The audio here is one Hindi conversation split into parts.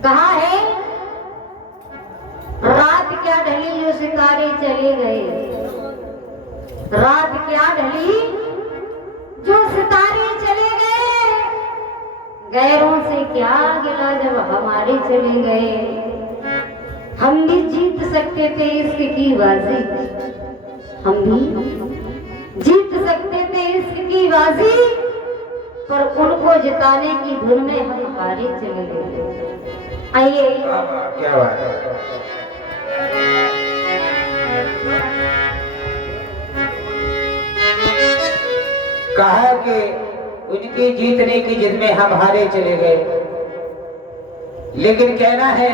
कहा है रात क्या ढली जो सितारे चले गए, रात क्या ढली जो सितारे चले गए, गैरों से क्या गिला जब हमारे चले गए। हम भी जीत सकते थे इश्क की बाजी, हम भी जीत सकते थे इश्क की बाजी, पर उनको जिताने की धुन में हम हारे चले गए। आइए क्या बात है। कहा कि उनकी जीतने की जिद में हम हारे चले गए, लेकिन कहना है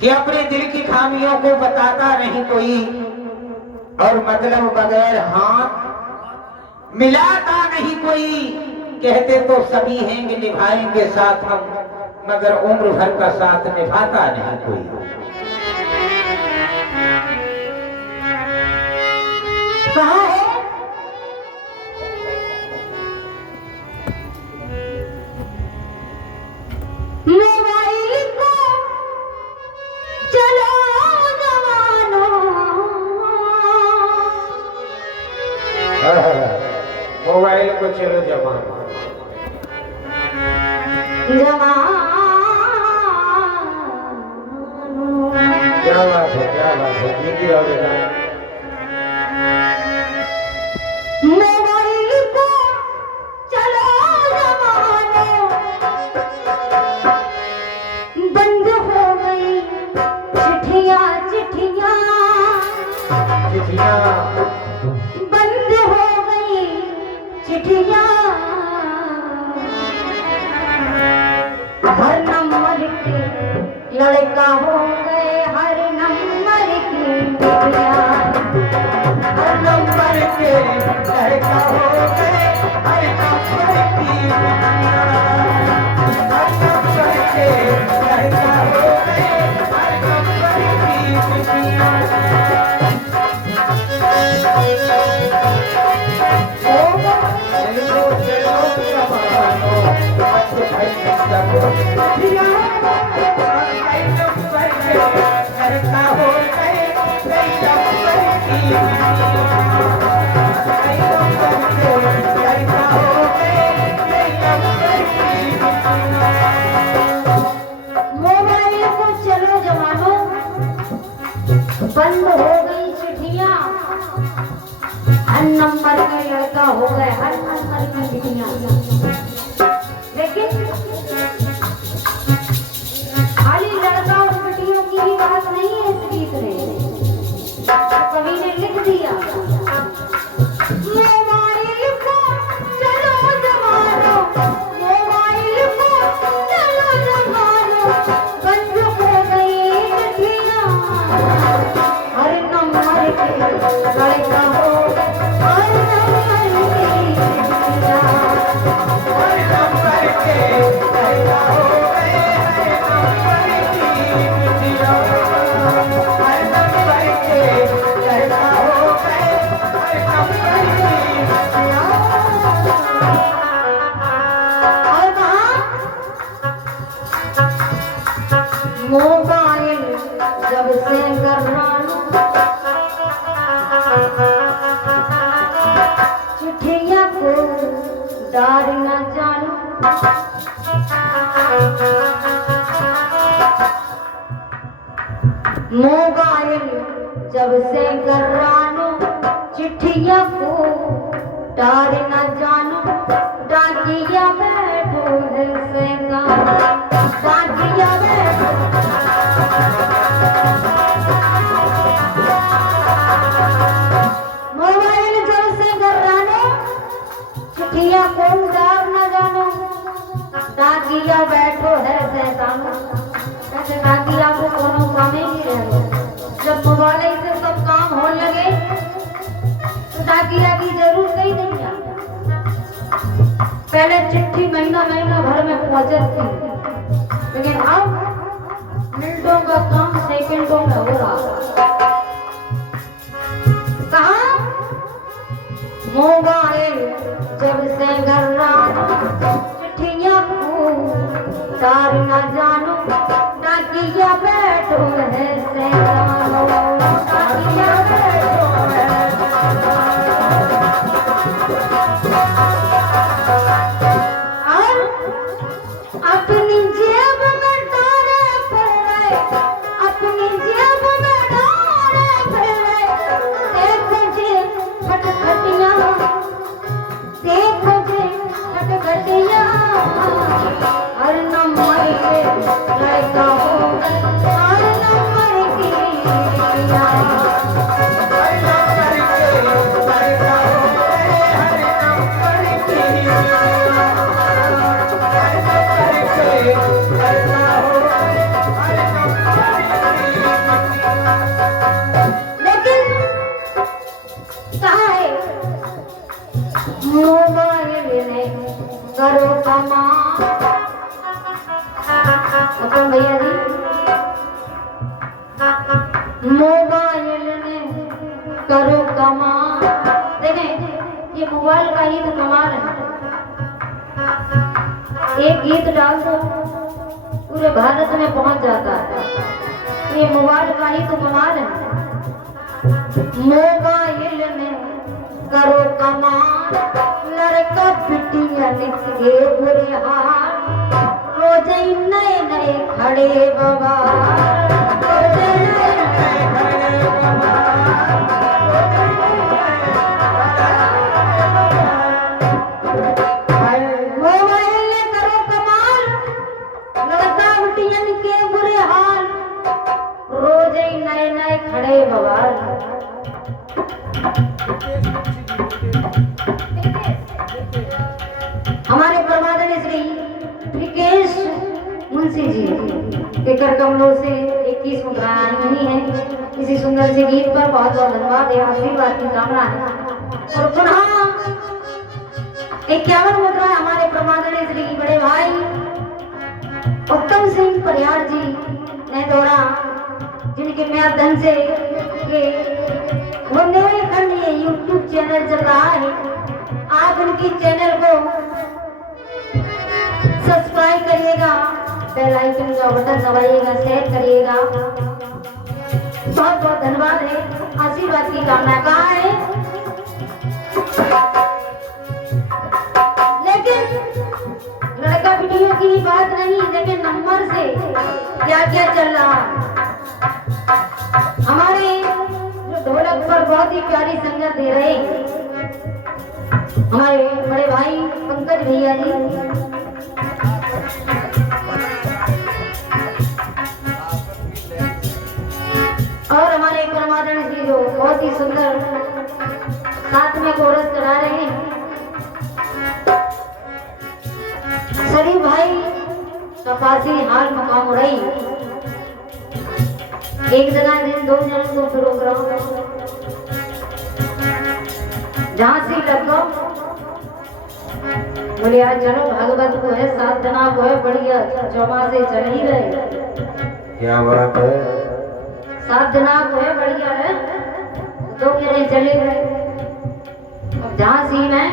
कि अपने दिल की खामियों को बताता नहीं कोई, और मतलब बगैर हाथ मिलाता नहीं कोई। कहते तो सभी हैं निभाएंगे साथ हम, मगर उम्र भर का साथ निभाता नहीं कोई। कहा है मोबाइल को चलो जवानों, मोबाइल को चलो जवानों, क्या बात है, क्या बात है। दीदी और मोबाइल को चलो जवानों, बंद हो गई चिट्ठियां चिट्ठियां, चिट्ठियां बंद हो गई चिट्ठियां, हर नंबर के लड़का हो गए, हर नंबर की चिट्ठियां, हर नंबर के लड़का हो गए, हर नंबर की चिट्ठियां, हर नंबर के लड़का हो गए, हर नंबर की चिट्ठियां। चलो चलो जवानों, आज भाई सब लड़का हो गए, कई नंबर की लड़का हो गए, कई नंबर की। मोबाइल को चलो जवानों, बंद हो गई चिट्ठियां, हर नंबर के लड़का हो गए, हर नंबर की चिट्ठियां। लेकिन खाली लड़का और चिट्ठियों की ही बात नहीं है इस गीत में, तो कवि ने लिख दिया मोबाइल को चलो जवानों, मोबाइल को चलो जवानों, बंद हो गई चिट्ठियां, हर नंबर के लड़का हो, हर नंबर की चिट्ठियां, हर नंबर के लड़का हो गए, हर नंबर की चिट्ठियां, हर नंबर के लड़का हो गए, हर नंबर की चिट्ठियां। और कहा मोबाइल जब से गर्रानो, चिट्ठियां को डार न जानो, मोबाइल जब से गर्रानो, चिट्ठियां को डार न जानो, डाकिया बैठो है सेंगानो, डाकिया बैठो, मोबाइल जब से गर्रानो, चिट्ठियां को डार न जानो, डाकिया बैठो है सैतानो। ऐसे डाकिया को कोनो काम ही नहीं रह गया, जब मोबाइल से सब काम होने लगे तो डाकिया की जरूरत ही नहीं आता। पहले चिट्ठी महीना महीना भर में पहुंचती थी, लेकिन अब मिनटों का काम सेकंडों में हो रहा है। कहा मोबाइल जब से घर चिट्ठियां तार न जानो डाकिया बैठो है सैतानो डाकिया बैठो है और अपनी जेब में डाले फिर अपनी जेब में डाले फिर देखो जी खटखटिया देखो जी खटखटिया हर नंबर के लड़का हो हर नंबर की लड़कियां हर नंबर के लड़का हो हर नंबर की हर नंबर के लड़का हो हर नंबर की। लेकिन कहा है मोबाइल ने करो कमाल अपन भैया जी मोबाइल ने करो कमाल। देखें ये मोबाइल का ही तो कमाल है। एक गीत डाल दो पूरे भारत में पहुंच जाता है। ये मोबाइल का ही तो कमाल है। मोबाइल ने करो कमाल लड़का पिटिया लिख के बुरे हाल रोज नए नए खड़े बाबा रोज नए नए खड़े बाबा मोबाइल ने करो कमाल लड़का पिटिया लिख के बुरे हाल रोज नए नए खड़े बाबा। हमारे परमादरणीय श्री विकेश मुंशी जी के कर कमलों से 21 मुद्राएं नहीं है। इसी सुंदर से गीत पर बहुत बहुत धन्यवाद है। आशीर्वाद की कामना है। और पुनः 51 मुद्राएं हमारे परमादरणीय श्री बड़े भाई उत्तम सिंह परिहार जी ने दौरा जिनके माध्यम से ये बुंदेलखंड ये यूट्यूब चैनल चल रहा है। आप उनकी चैनल को सब्सक्राइब करिएगा, बेल आइकन का बटन दबाइएगा, शेयर करिएगा। बहुत बहुत धन्यवाद है। आशीर्वाद की कामना कहा है। लेकिन लड़का वीडियो की बात नहीं, लेकिन नंबर से क्या क्या चल रहा है। हमारे जो ढोलक पर बहुत ही प्यारी संगत दे रहे हैं हमारे बड़े भाई पंकज भैया जी। और हमारे परमादरणीय श्री जो बहुत ही सुंदर साथ में कोरस करा रहे हैं शरीफ भाई कपासी हाल मकाम उड़ाई। एक जगह दिन 2 जन को प्रोग्राम झांसी लगो बोले आज चलो भागवत को है 7 जना को है बढ़िया चौमा से चल ही रहे। क्या बात है। 7 जना को है बढ़िया है 2 जने चले गए। अब झांसी में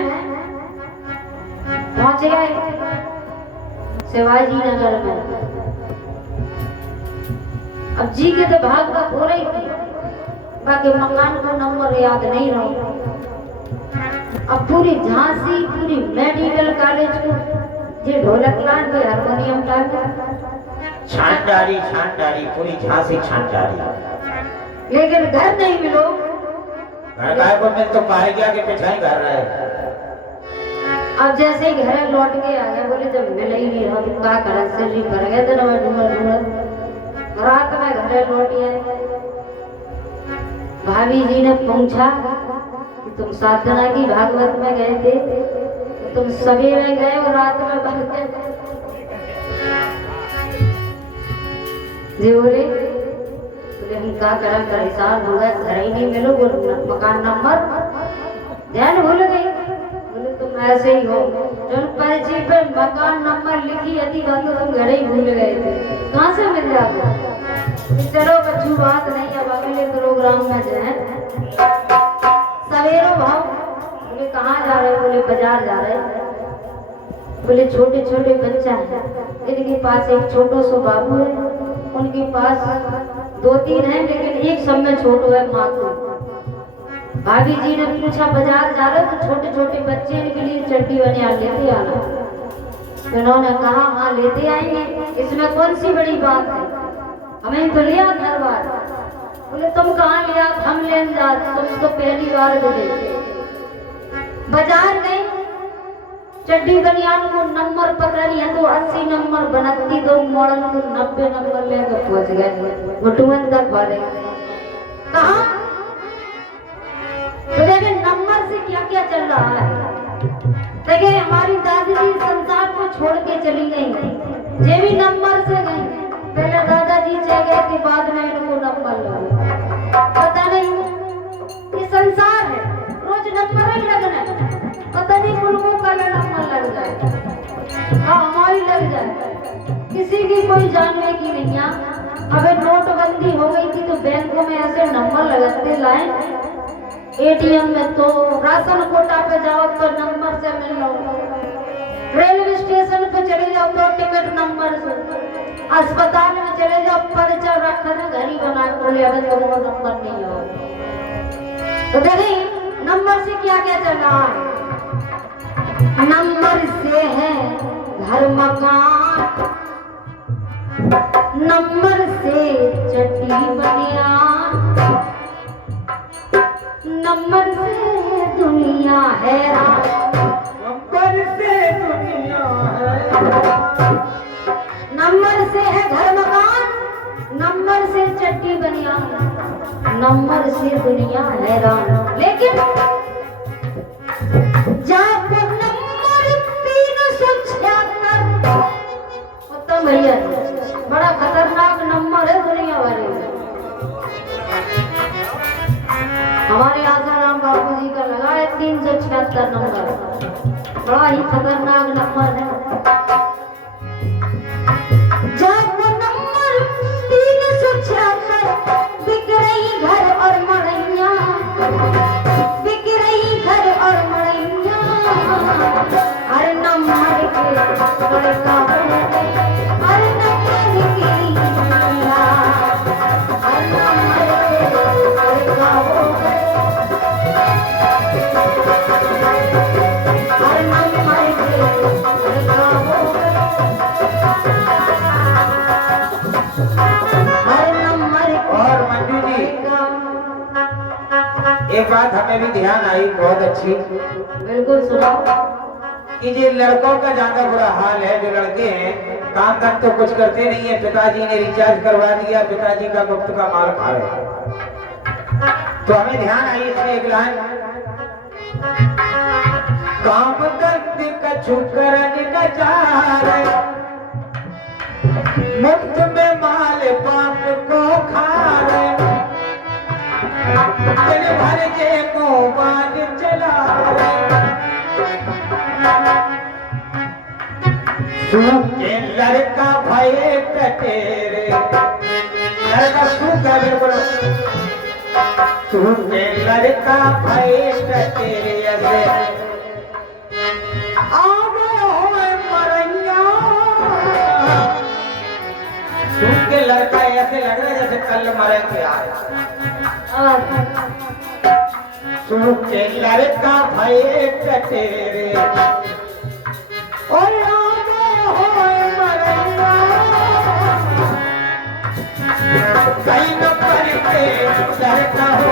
पहुंच गए शिवाजी नगर में। अब जी के तो भागवत हो रही थी, बाकी मकान को नंबर याद नहीं रहा। अब पूरी झांसी पूरी मेडिकल कॉलेज को ये ढोलक लान पे हारमोनियम डाल छानडारी पूरी झांसी छानडारी। लेकिन घर नहीं मिलो। घर गाय को मिल तो पाए गया कि पिछाई घर रहे। अब जैसे ही घर लौट के आ गए बोले जब मिल ही नहीं रहा तो क्या करा सर्जरी कर गए तो ढूंढ रात में घर लौटिए। भाभी जी ने पूछा कि तुम 7 जना की भागवत में गए थे तो तुम सवेरे गए और रात में भाग गए। जी बोले हम क्या करा कर हिसाब हो गया घर ही नहीं मिलो। बोलो मकान नंबर ध्यान भूल गई। बोले तुम ऐसे ही हो। जो पर्ची पे मकान नंबर लिखी थी वह तो तुम घर ही भूल गए थे, कहाँ से मिल जाता। चलो बच्चू बात नहीं, अब अगले प्रोग्राम में जाए। सवेरो भाव बोले कहाँ जा रहे, बोले बाजार जा रहे। बोले छोटे छोटे बच्चा है, इनके पास एक छोटो सो बाबू है, उनके पास 2-3 है, लेकिन एक सब में छोटो है माँ को। भाभी जी ने पूछा बाजार जा रहे तो छोटे छोटे बच्चे इनके लिए चड्डी बनिया लेते आना। तो उन्होंने कहा हाँ लेते आएंगे, इसमें कौन सी बड़ी बात है, हमें तो लिया घर बार। बोले तुम कहाँ लिया, हम लेन जा, तुम तो पहली बार गए। बाजार गई, चड्डी बनियान को नंबर पकड़ी है तो 80 नंबर बनती, दो मॉडल को 90 नंबर लेकर पहुंच गए घुटुअन तक वाले। कहा तो देखिए नंबर से क्या क्या चल रहा है। देखिए हमारी दादी जी संसार को छोड़ के चली गई, ये भी नंबर से गई। पहले दादाजी चले गए थे, बाद में इनको नंबर लगा। पता नहीं ये संसार है, रोज नंबर ही लगना है, पता नहीं कुलमों का नंबर लग जाए, हाँ हमारी लग जाए, किसी की कोई जानने की नहीं है। अबे नोटबंदी हो गई थी तो बैंकों में ऐसे नंबर लगाते लाए, एटीएम में तो, राशन कोटा पे जाओ तो नंबर से मिल लो, रेलवे स्टेशन पे चले जाओ तो टिकट नंबर से, अस्पताल में चले जाओ पर्चा रखकर घर ही बना बोले अगर तुमको नंबर नहीं हो। तो देखिए नंबर से क्या क्या चल रहा है। नंबर से है घर मकान, नंबर से चड्डी बनियान, नंबर से दुनिया हैरान, नंबर से दुनिया है। नंबर से है घर मकान, नंबर से चड्डी बनियान, नंबर से दुनिया हैरान। लेकिन जाको नंबर 376 उत्तम भैया बड़ा खतरनाक नंबर है दुनिया वाले। हमारे आसाराम बापू जी का लगा है 376 नंबर, बड़ा ही खतरनाक नंबर है। जाको नंबर 376 बिक रही घर और मड़ैया, बिक रही घर और मड़ैया, हर नंबर के लड़का हो गए, हर नंबर की दुनिया, हर नंबर के लड़का हो गए, हर नंबर के लड़का हो गए, हर नंबर के। और मंजू जी एक बात हमें भी ध्यान आई बहुत अच्छी, बिल्कुल सुनाओ। कि ये लड़कों का ज्यादा बुरा हाल है। जो लड़के हैं काम तक तो कुछ करते नहीं है, पिताजी ने रिचार्ज करवा दिया, पिताजी का गुप्त का माल खा रहे। तो हमें ध्यान आई इसमें एक लाइन, काम करते कछु करन न जाए, मुफ्त में माल बाप को खा रहे, दिन भर जे मोबाइल चला रहे, सूखे लड़का भये टटेरे, लड़का सूखा बिल्कुल, सूखे लड़का भये टटेरे, ऐसे आवे होए मरैया, सूखे लड़का ऐसे लग रहा है जैसे कल मरेंगे आज। सूखे लड़का भये टटेरे, और कहीं न पर के लड़का हो